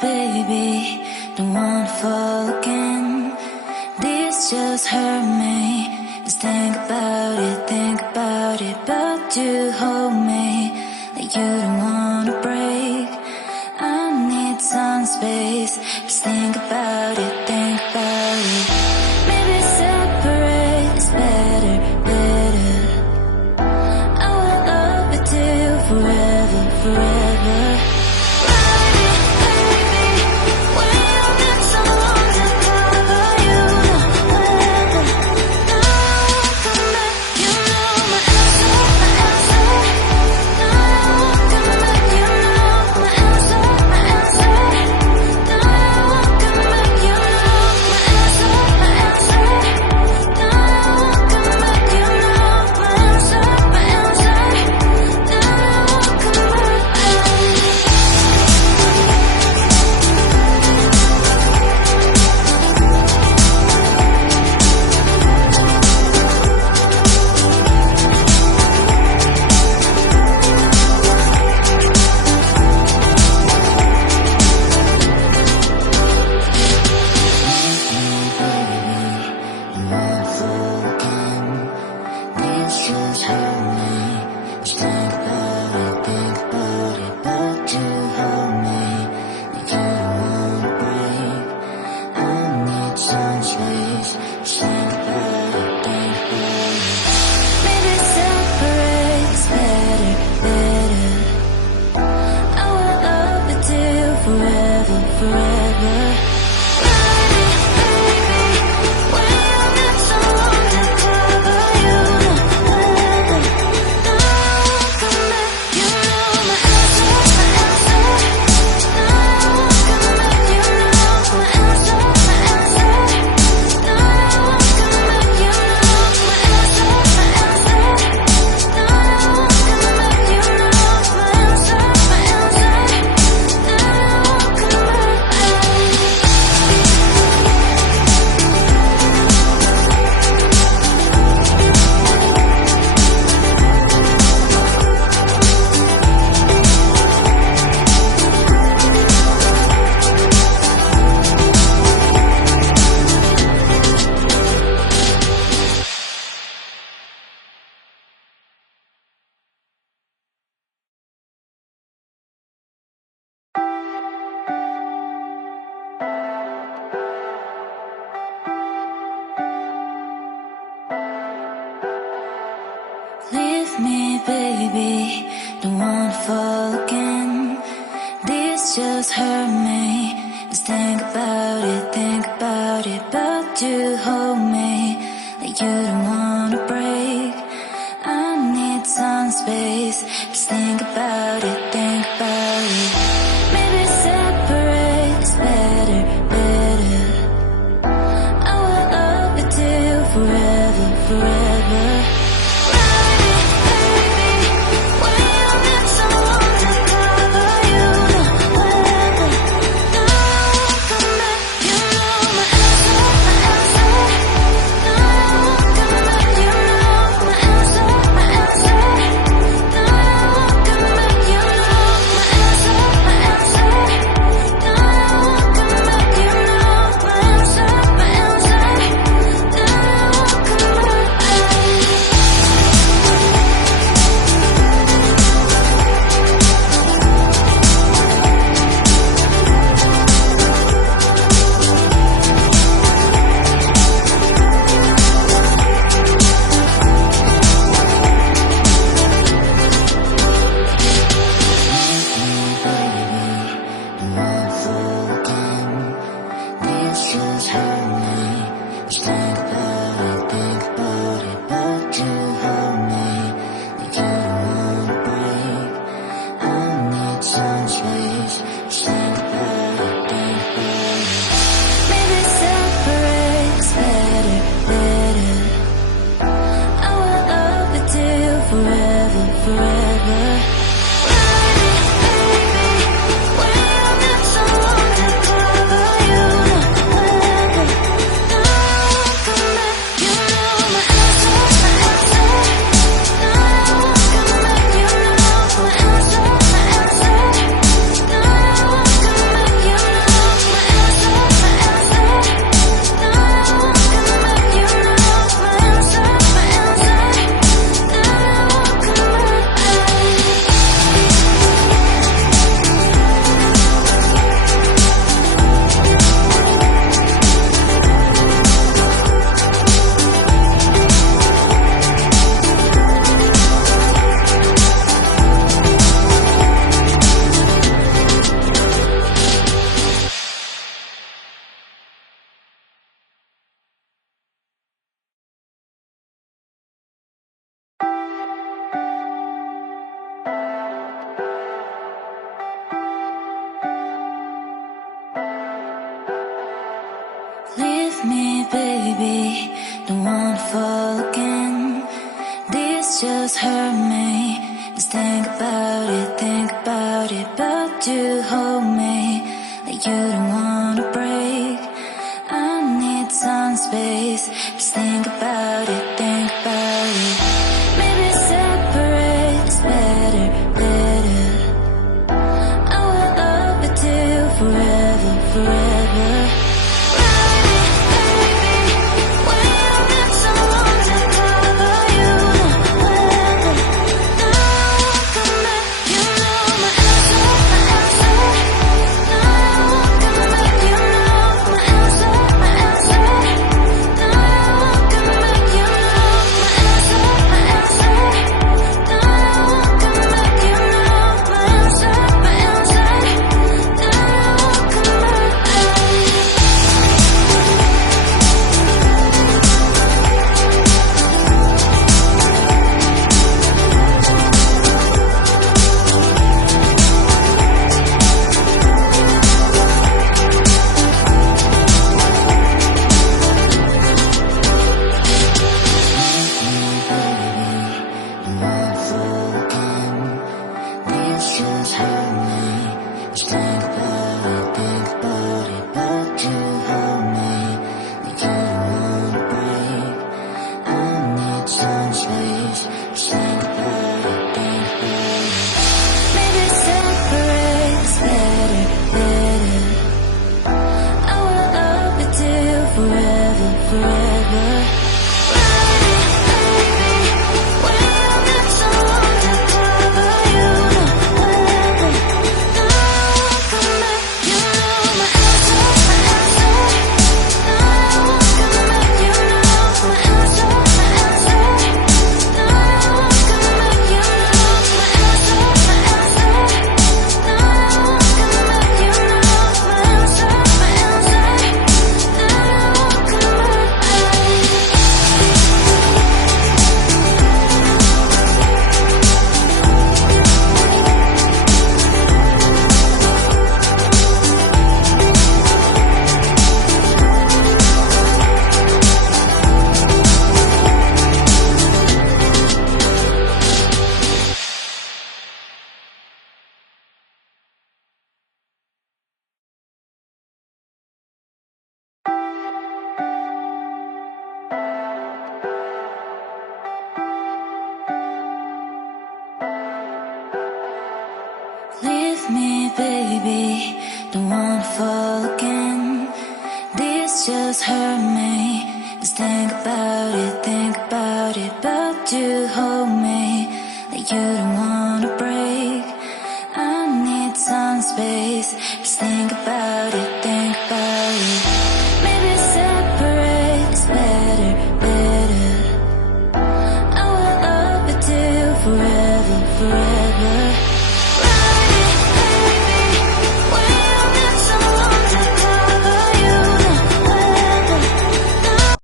baby, don't wanna fall again. This just hurt me. Just think about it, but you hold me like you don't wanna break. I need some space. Just think about it, Maybe separate is better, I will love you till forever. Leave me, baby, don't wanna fall again. This just hurt me. Just think about it, but you hold me like you don't wanna break. I need some space. Just think about it, Maybe separate is better, I will love you till forever. me, baby, don't wanna fall again. This just hurt me. Just think about it, but you hold me like you don't wanna break. I need some space. Just think about it, think about it. Maybe separate is better, better. I will love you till forever, forever. Leave me, baby, don't wanna fall again. This just hurt me. Just think about it, but you hold me like you don't wanna